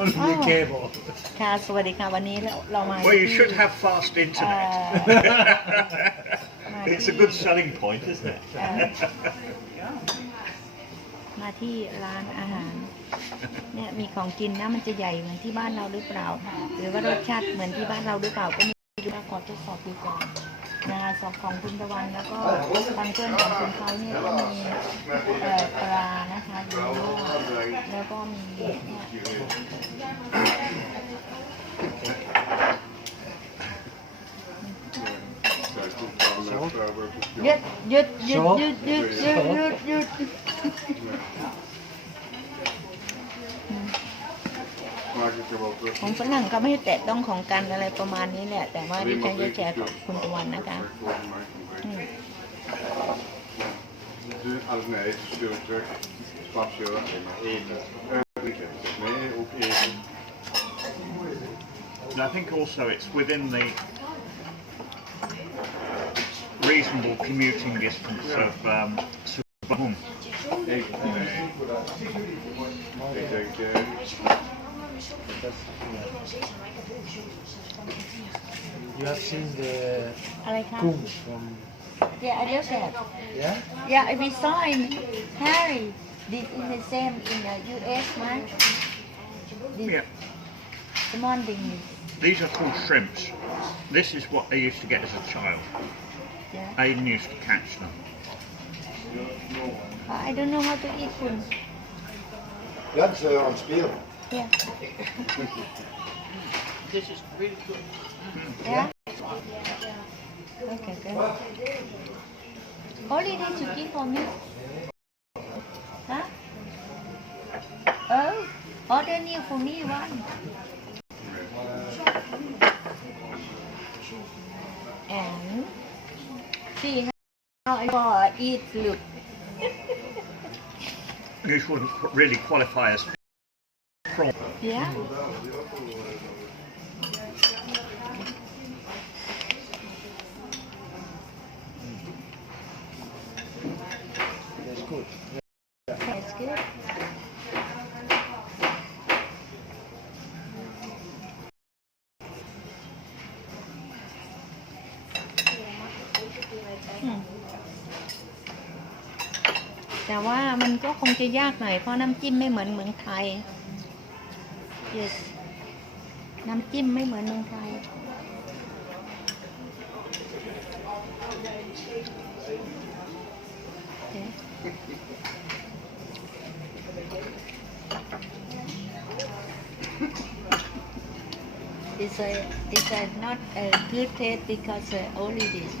Only cable. ค่ะสวัสดีค่ะวันนี้เรามา Well, you ที่ should have fast internet. It's a good selling point, isn't it? มาที่ร้านอาหารเนี่ยมีของกินนะมันจะใหญ่เหมือนที่บ้านเราหรือเปล่า หรือว่ารสชาติเหมือนที่บ้านเราหรือเปล่าก็ไม่รู้ขอทดสอบดูก่อนนะคะสอบของคุณตะวันแล้วก็ทางเพื่อนของคุณเขาเนี่ยก็มีปลานะคะอยู่แล้วก็มีหยุดของฝรั่งเขาไม่ให้แตะต้องของกันอะไรประมาณนี้แหละแต่ว่าดิฉันจะแชร์กับคุณตะวันนะคะI think also it's within the reasonable commuting distance of Subahum. You have seen the อะไรคะ kung from Yeah, I just said. yeah? Yeah, we saw in Harry did in the same in the US, right? Yeah. The morning. These are called shrimps. This is what they used to get as a child. Yeah. Aiden used to catch them. I don't know how to eat food. That's on spiel. Yeah. This is really good. Yeah. Okay, good. Holiday chicken for me. Huh? Oh, order new for me one. And see how I eat look. These wouldn't really qualify as prawn. Yeah. That's good. That's good. Hmm. แต่ว่ามันก็คงจะยากหน่อยเพราะน้ำจิ้มไม่เหมือนเมืองไทย yes น้ำจิ้มไม่เหมือนเมืองไทย okay. It's not a good taste because only this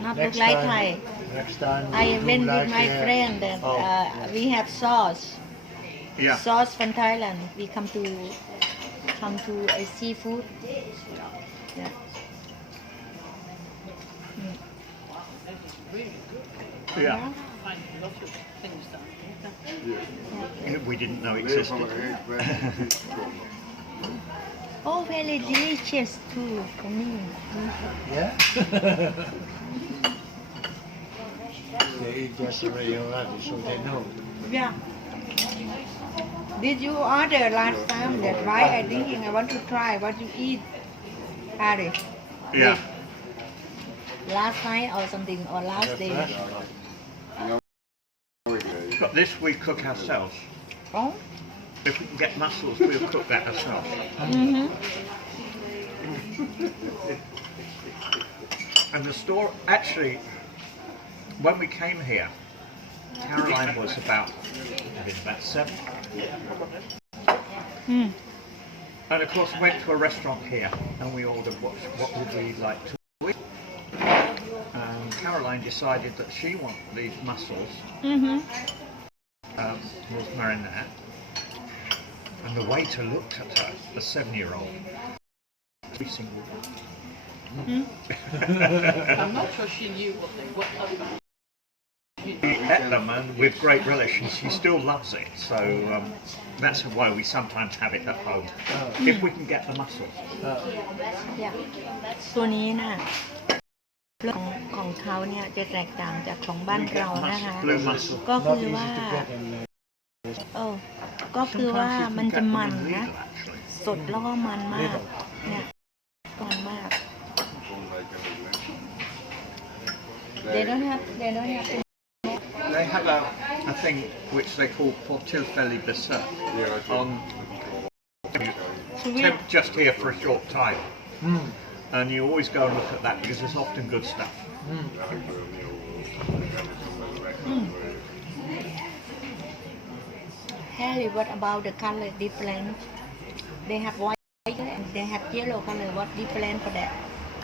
not look Next like time- Thai Next time I we do went with like, my friend and oh. we have sauce Yeah. sauce from Thailand we come to a seafood yeah. Yeah. Find lots of things that We didn't know existed. Oh, very delicious too for me. Yeah? They eat just already, so they know. Yeah. Did you order last time? That's why I thinking I want to try what you eat, Harry. Yeah. Last night or something or last day. But this we cook ourselves. Oh. If we can get mussels, we'll cook that ourselves. Mm-hmm. And the store, actually, when we came here, Caroline was about 7. Mm. And of course, we went to a restaurant here and we ordered what would we like to eat. And Caroline decided that she wanted these mussels, Mm-hmm. was marinade. And the waiter looked at her, the 7-year-old. Every single one. I'm not sure she knew what She ate them and with great relish, and she still loves it. So that's why we sometimes have it at home, if we can get the mussels. Yeah. ตัวนี้น่ะ เรื่องของเขาเนี่ยจะแตกต่างจากของบ้านเรานะคะ Blue mussel. ก็ Not คือ easy ว่า to get in ก็คือว่า Sometimes you มัน can จะ get มัน them in นะ Lidl, actually. สดแล้วก็มันมากเนี่ยมันมาก They don't have They have a thing which they call portilfelli besert on just here for a short time. And you always go and look at that because there's often good stuff. Harry, what about the color different? They have white and they have yellow color. What different for that?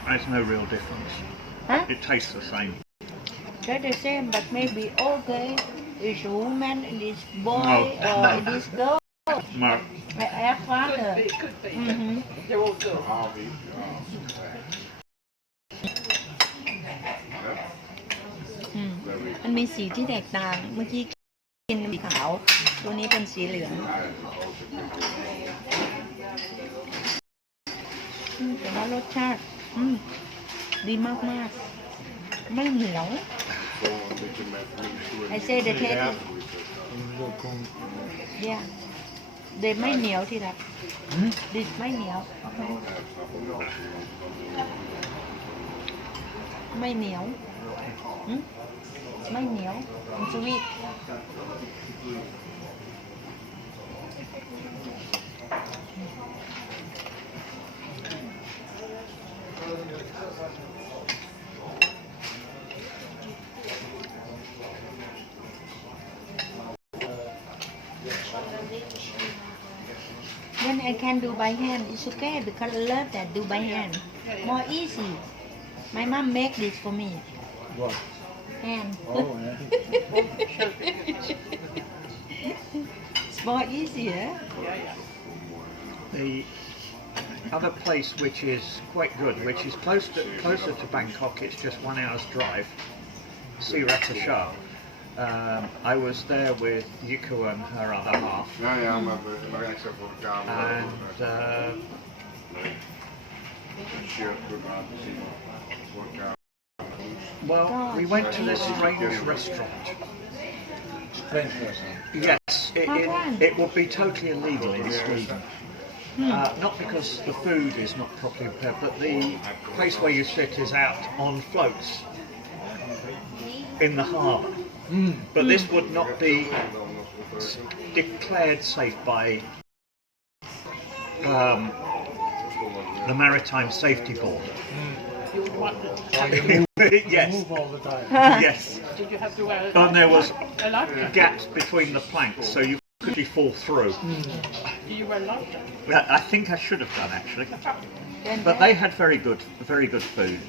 There's no real difference. Huh? It tastes the same. They're the same, but maybe okay. It's a woman and this boy No. or this girl. No. I have father. It could be. Mm-hmm. They're all girls. มันมีสีที่แตกต่าง เมื่อกี้กินสีขาว ตัวนี้เป็นสีเหลืองแต่ว่ารสชาติดีมากๆ ไม่เหนียว I say the taste yeah เด็ดไม่เหนียวที่รักดิดไม่เหนียว ไม่เหนียวไม่เหนียวมันสวีทThen I can do by hand. It's okay because I love that do by hand. More easy. My mom make this for me. What? Hand. Oh, yeah. It's more easier. The other place which is quite good, which is closer to Bangkok, it's just 1 hour's drive, Sirata Shah. I was there with Yuko and her other half. And well, we went to this strange restaurant. Strange person. Yes, it would be totally illegal in Sweden. Not because the food is not properly prepared, but the place where you sit is out on floats in the harbour. But this would not be declared safe by the Maritime Safety Board. You want Yes, Move all the time. yes. Did you have to wear And there was a life jacket? gaps between the planks, so you could fall through. Do you wear a life jacket? I think I should have done actually, Then but they had very good food.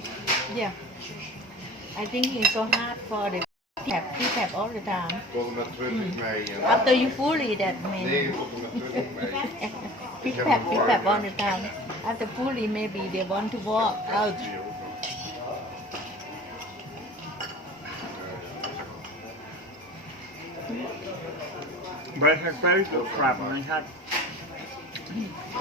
yeah. I think it's so hard for the tap all the time. After you fully that mean tap all the time. After fully maybe they want to walk out. But they had very good crab, and they had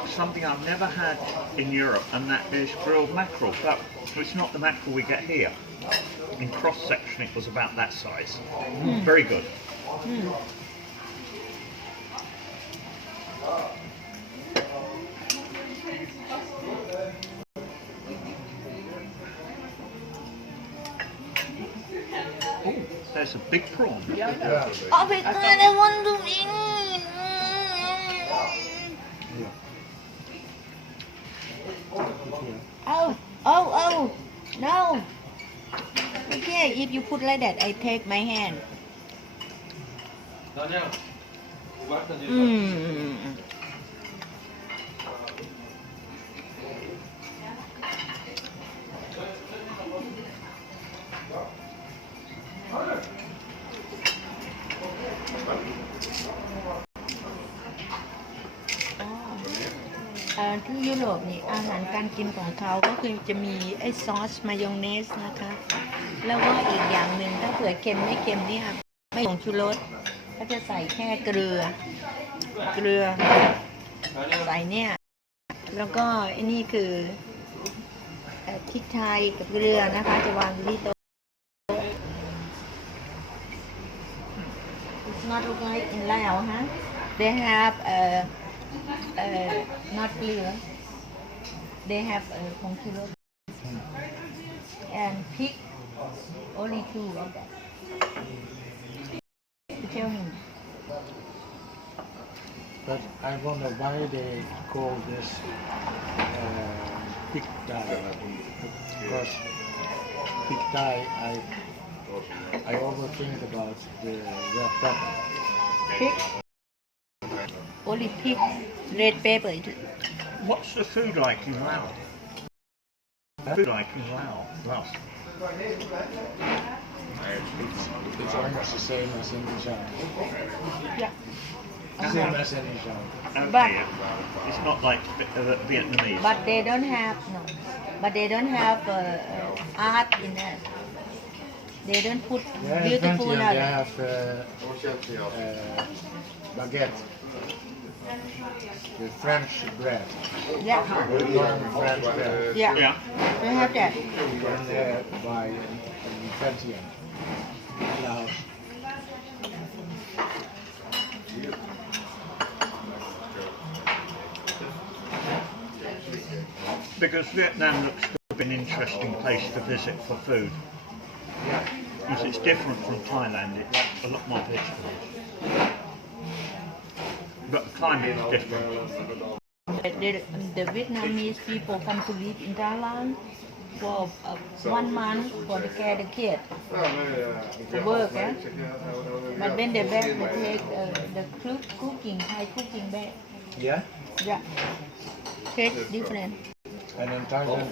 something I've never had in Europe, and that is grilled mackerel. But it's not the mackerel we get here. In cross section, it was about that size. Very good. Oh, there's a big prawn. Yeah. Oh my god, I want to eat. Oh, no. Okay, if you put like that, I take my hand.อ๋อที่ยุโรปนี่อาหารการกินของเขาก็คือจะมีไอ้ซอสมายองเนสนะคะ แล้วก็อีกอย่างหนึ่งถ้าเผื่อเค็มไม่เค็มเนี่ยไม่ผงชูรสก็จะใส่แค่เกลือใส่เนี่ยแล้วก็ไอ้นี่คือ พริกไทยกับเกลือนะคะจะวางอยู่ที่โต๊ะ It's not look like in Laos, huh? They have not clear. They have kong kilo and pig. Only two of that. To tell him. But I wonder why they call this pig Thai. Because pig Thai, I always think about the red pepper. Pig. Only pig. Red pepper. What's the food like in Laos? Food like in Laos? It's almost the same as in Iran. Yeah. Same as in Iran. Okay, But- it's not like Vietnamese. But they don't have no. But they don't have art in that. They don't put Yeah, in beautiful Vietnam they art. have baguette. The French bread. Yeah. The long French bread. Yeah. Yeah. They have that. And by in Vietnam. Laos. Because Vietnam looks to be an interesting place to visit for food. Because it's different from Thailand, it's a lot more vegetables. But the climate is different. The Vietnamese people come to live in Thailand for 1 month for the care the kid to work. But when they back, they take the cooking, Thai cooking back. Yeah. Yeah. Taste different. And in Thailand,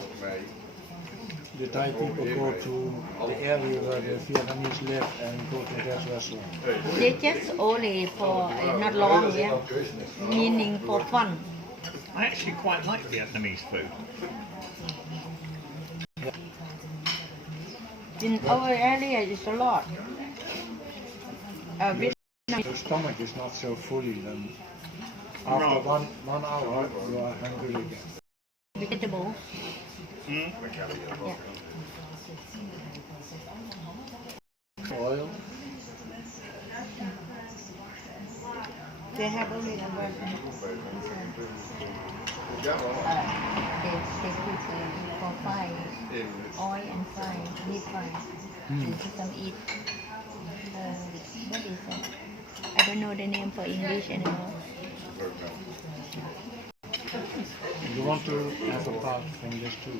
the Thai people go to the area where the Vietnamese live and go to that restaurant. They just only for not long, yeah. Meaning for fun. I actually quite like Vietnamese food. In our area, it's a lot. Vietnam. Your stomach is not so fully, then after No. one hour you are hungry again. Vegetable. Mm? Yeah. Oil. They have only the version. They put for fry, oil and fry, deep fry. Some eat. What is that? I don't know the name for English anymore. You want to have a part from this too?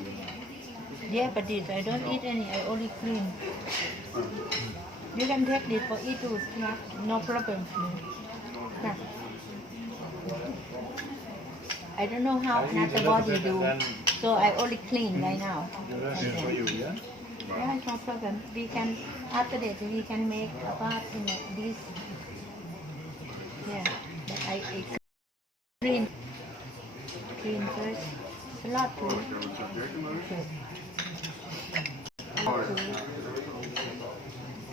Yeah, but this I don't eat any. I only clean. You can take this for eat too. Yeah, no problem. Yeah. I don't know how another body do, so I only clean right now. The rest is for you, yeah? Yeah, no problem. We can after that we can make a part in this. Yeah, but I clean first. It's a lot too.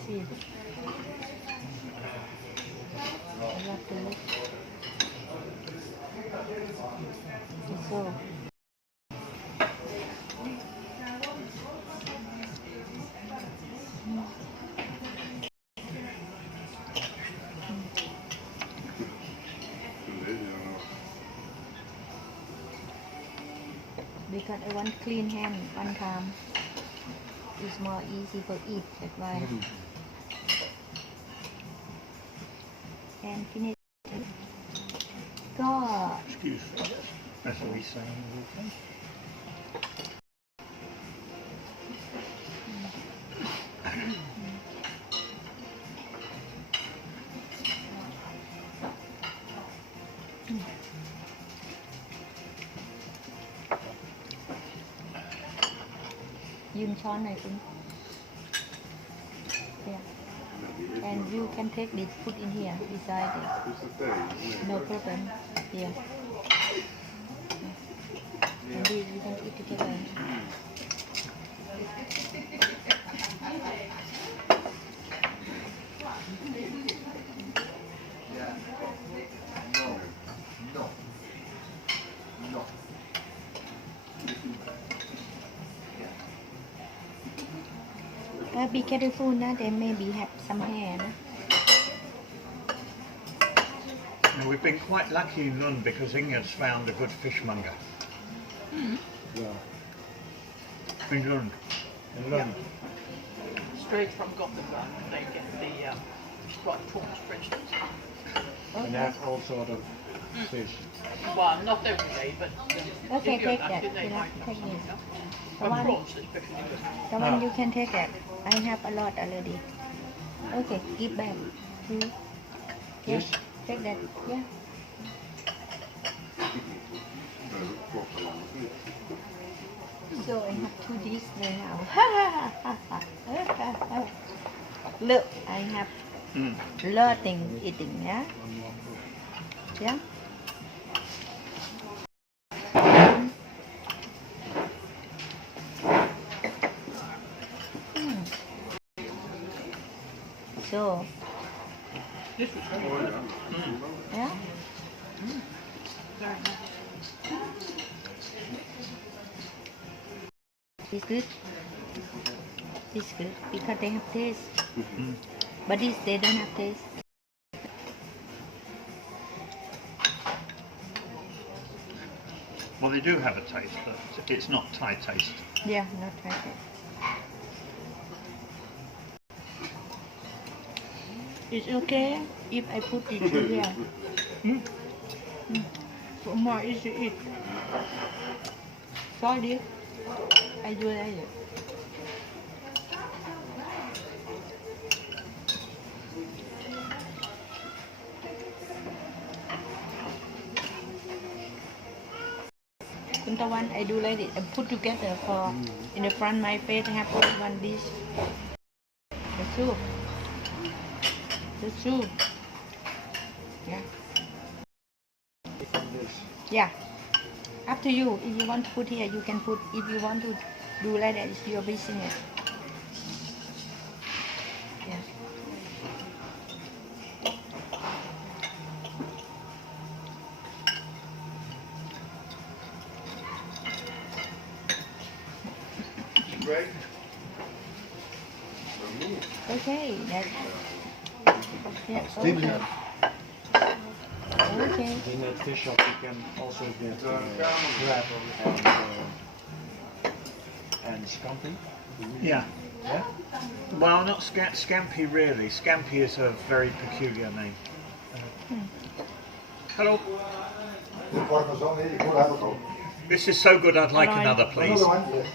See. A lot too. So. Because I want clean hand one time. It's more easy for eat. That's why. And finish. ก็ Excuse me. That's what we say in the UK. ยืมช้อนหน่อยคุณ Yeah. And you can take this, put in here, beside it. No problem. Here. And this you can eat together. be careful นะ they maybe have some hair นะ Now, we've been quite lucky in Lund because Inga's found a good fishmonger Yeah. in Lund. And Lund. Straight from Gothenburg, they get the fried prawns, for instance. And they have all sort of fish. Well, not every day, but Okay, if you're take lucky, that. they You might have to take this. But One. prawns especially good. The one you can take that. I have a lot already. Okay, give back. You. Yes. Take that. Yeah. So I have two dishes now. Look, I have loading eating, yeah? Yeah? So, This was good. yeah? Very nice. It's good. It's good because they have taste. But this they don't have taste. Well, they do have a taste, but it's not Thai taste. Yeah, not like that. It's okay if I put it here. For more easy to eat. Sorry, I do like it. Kuntawan, I do like it. I put together for in the front my face. I have only one dish. The soup. The soup. Yeah. Yeah. Up to you. If you want to put here, you can put. If you want to do like that, it's your business. Yeah. Great. Okay. That's. Yeah. Steven. Okay. Okay. In that fish shop you can also get crab and scampi. Yeah. Yeah? Well, not scampi really. Scampi is a very peculiar name. Hello. The parmesan, you could have it all. This is so good I'd like Hello. another, please. Another one? Yes.